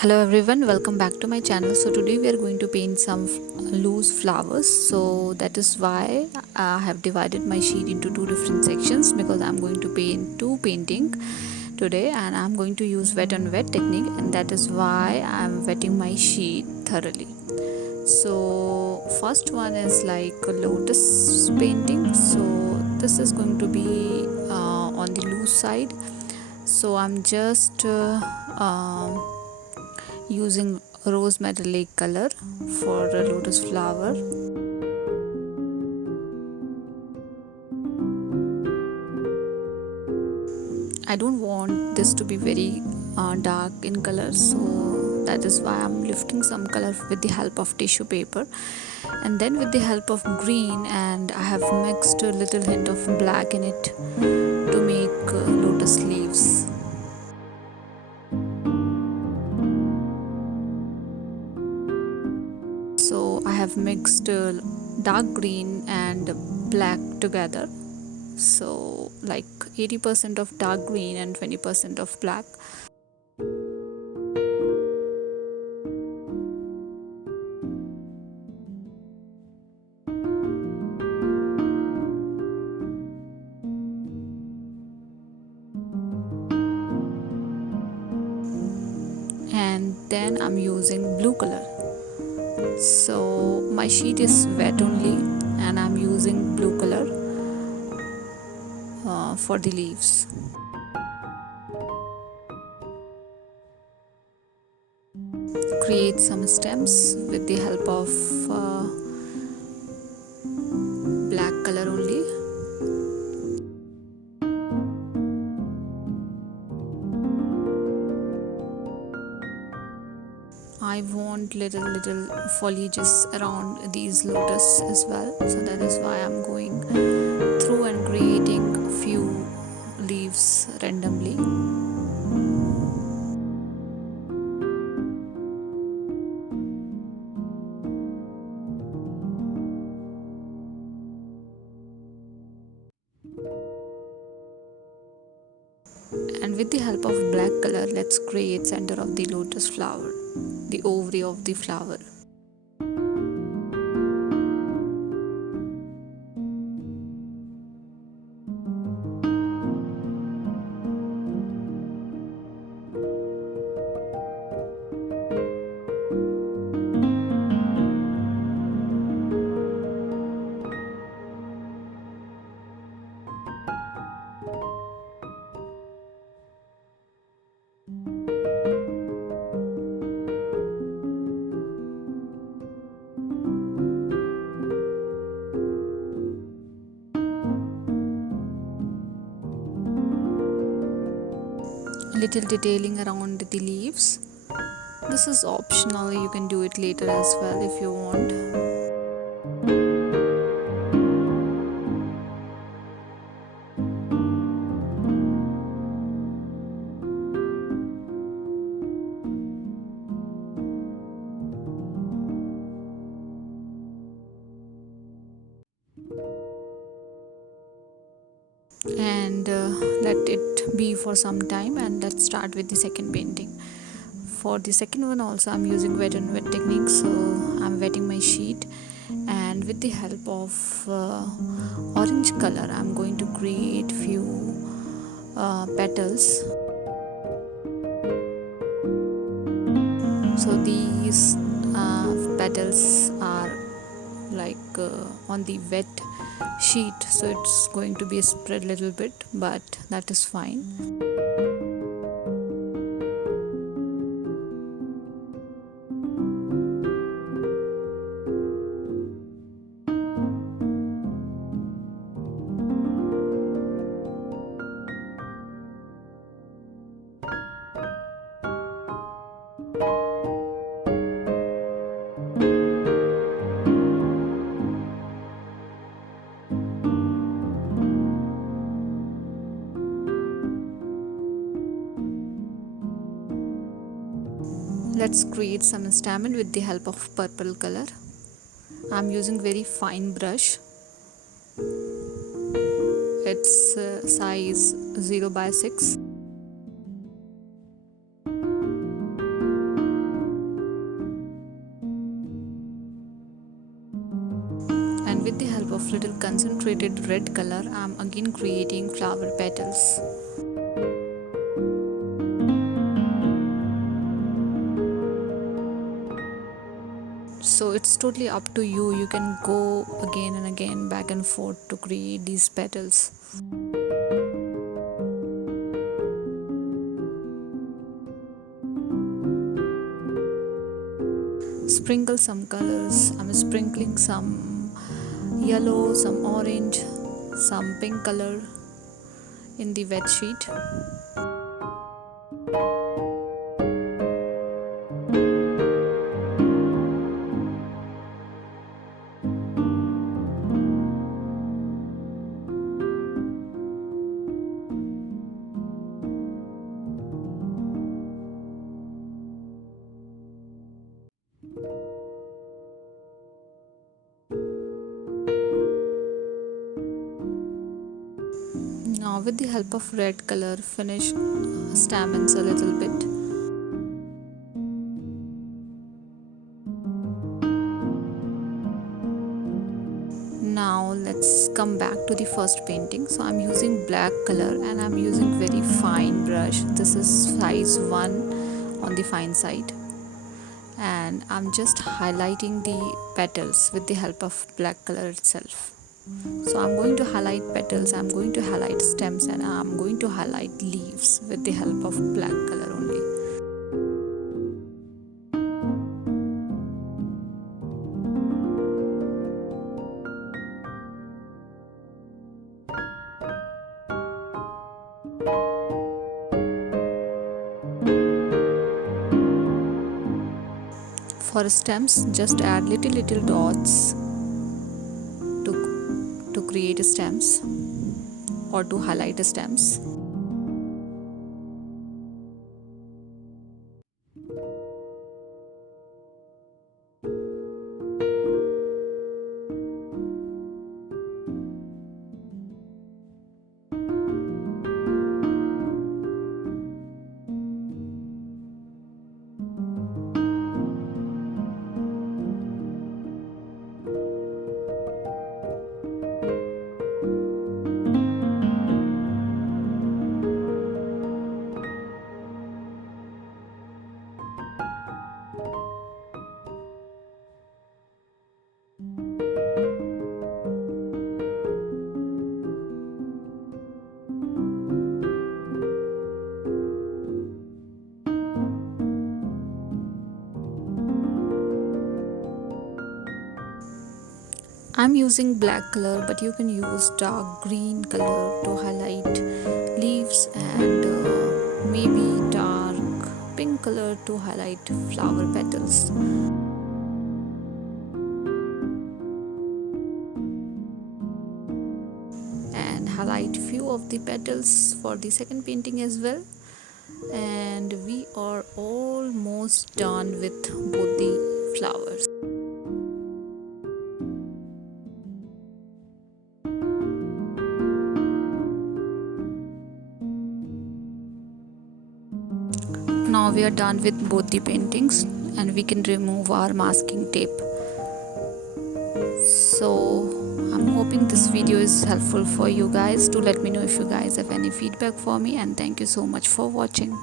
Hello everyone, welcome back to my channel. So today we are going to paint some loose flowers. So that is why I have divided my sheet into two different sections, because I'm going to paint two painting today, and I'm going to use wet on wet technique, and that is why I'm wetting my sheet thoroughly. So first one is like a lotus painting. So this is going to be on the loose side. So I'm just using rose metallic color for a lotus flower. I don't want this to be very dark in color, so that is why I'm lifting some color with the help of tissue paper, and then with the help of green, and I have mixed a little hint of black in it to make lotus leaves. So I have mixed dark green and black together, so like 80% of dark green and 20% of black. And then I'm using blue color. So my sheet is wet only, and I'm using blue color for the leaves. Create some stems with the help of black color only. I want little foliages around these lotus as well, so that is why I'm going through and creating a few leaves randomly. And with the help of black color, let's create center of the lotus flower, the ovary of the flower. Little detailing around the leaves. This is optional, you can do it later as well if you want. And let it be for some time, and let's start with the second painting. For the second one also I'm using wet and wet technique, so I'm wetting my sheet, and with the help of orange color I'm going to create few petals. So these petals are like on the wet sheet, so it's going to be spread a little bit, but that is fine. Let's create some stamen with the help of purple color. I'm using very fine brush. It's size 0 by 6. of little concentrated red color, I'm again creating flower petals. So it's totally up to you. You can go again and again, back and forth, to create these petals. Sprinkle some colors. I'm sprinkling some yellow, some orange, some pink color in the wet sheet. Now with the help of red color, finish stamens a little bit. Now let's come back to the first painting. So I'm using black color and I'm using very fine brush. This is size 1 on the fine side, and I'm just highlighting the petals with the help of black color itself. So I'm going to highlight petals, I'm going to highlight stems, and I'm going to highlight leaves with the help of black color only. For stems, just add little dots to create stems or to highlight stems. I'm using black color, but you can use dark green color to highlight leaves, and maybe dark pink color to highlight flower petals. And highlight few of the petals for the second painting as well. And we are almost done with both the flowers. Now we are done with both the paintings and we can remove our masking tape. So I'm hoping this video is helpful for you guys. Do let me know if you guys have any feedback for me, and thank you so much for watching.